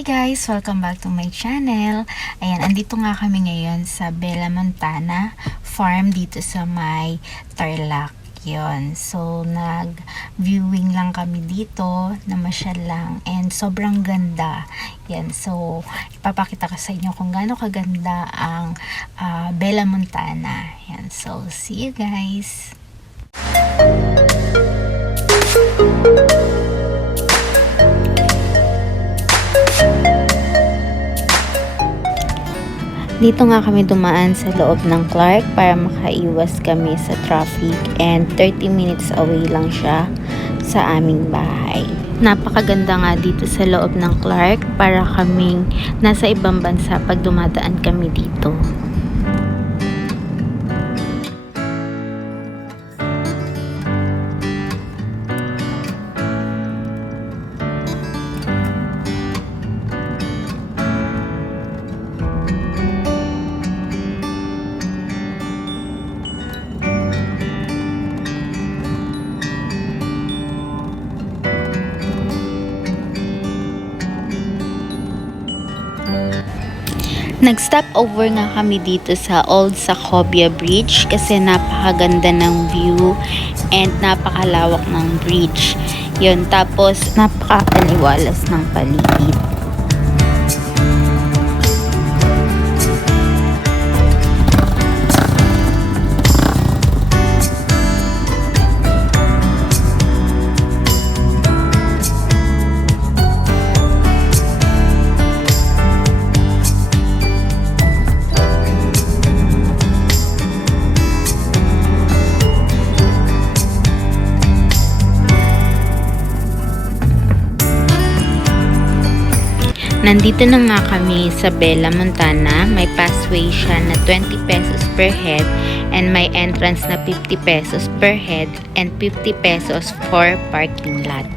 Hi guys! Welcome back to my channel. Ayan, andito nga kami ngayon sa Bella Montana farm dito sa may Tarlac. Yun. So, nag-viewing lang kami dito, namasyal lang, and sobrang ganda. Yan. So, ipapakita ko sa inyo kung gaano kaganda ang Bella Montana. Yan. So, see you guys! Dito nga kami dumaan sa loob ng Clark para makaiwas kami sa traffic, and 30 minutes away lang siya sa aming bahay. Napakaganda nga dito sa loob ng Clark, para kaming nasa ibang bansa pag dumadaan kami dito. Nag-stop over nga kami dito sa Old Sacobia Bridge kasi napakaganda ng view and napakalawak ng bridge. Yun, tapos napakaliwalas ng paligid. Nandito na nga kami sa Bella Montana. May passway siya na 20 pesos per head and may entrance na 50 pesos per head and 50 pesos for parking lot.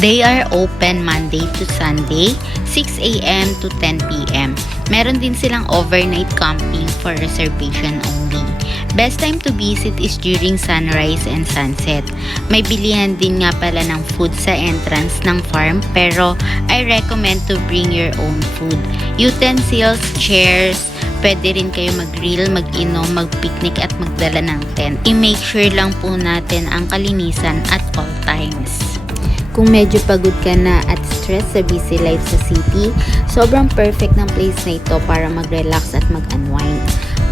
They are open Monday to Sunday, 6 a.m. to 10 p.m. Meron din silang overnight camping for reservation only. Best time to visit is during sunrise and sunset. May bilihan din nga pala ng food sa entrance ng farm, pero I recommend to bring your own food. Utensils, chairs, pwede rin kayo mag-grill, mag-inom, mag-picnic at magdala ng tent. I-make sure lang po natin ang kalinisan at all times. Kung medyo pagod ka na at stress sa busy life sa city, sobrang perfect ng place na ito para mag-relax at mag-unwind.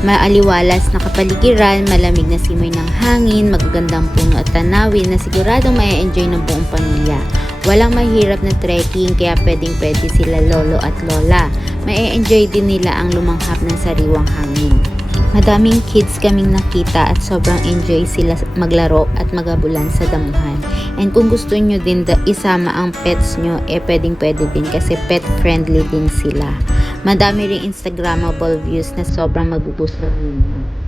Maaliwalas na kapaligiran, malamig na simoy ng hangin, magagandang puno at tanawin na siguradong mai-enjoy ng buong pamilya. Walang mahirap na trekking, kaya pwedeng-pwede sila lolo at lola. Mai-enjoy din nila ang lumanghap ng sariwang hangin. Madaming kids kaming nakita at sobrang enjoy sila maglaro at magabulan sa damuhan. And kung gusto nyo din isama ang pets nyo, pwedeng-pwede din kasi pet friendly din sila. Madami rin Instagrammable views na sobrang magugustuhan ninyo.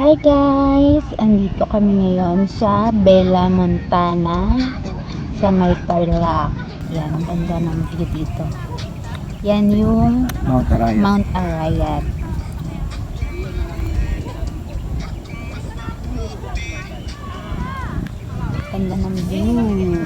Hi guys! Andito kami ngayon sa Bella Montana sa may Tarlac. Yan, ganda ng view dito. Yan yung Mount Arayat. Ganda ng view.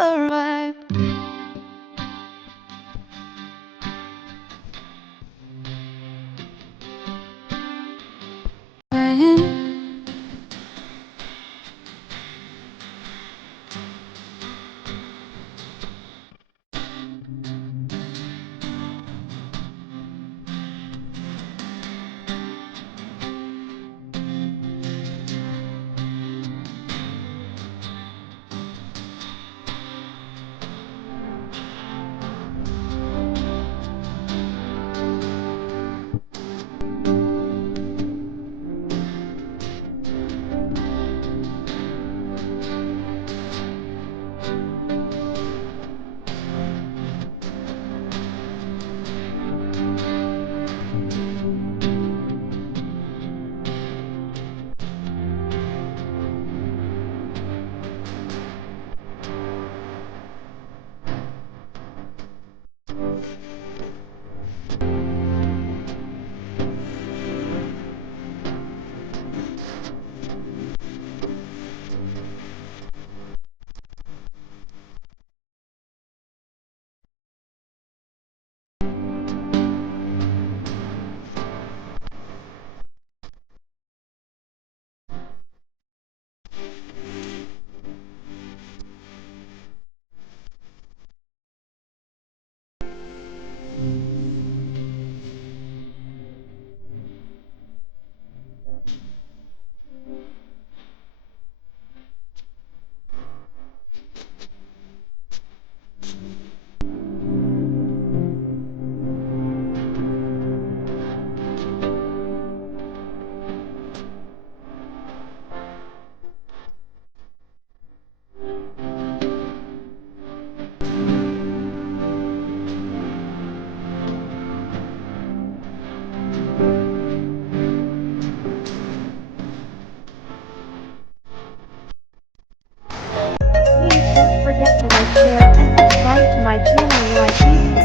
Survive. ที่ไหนที่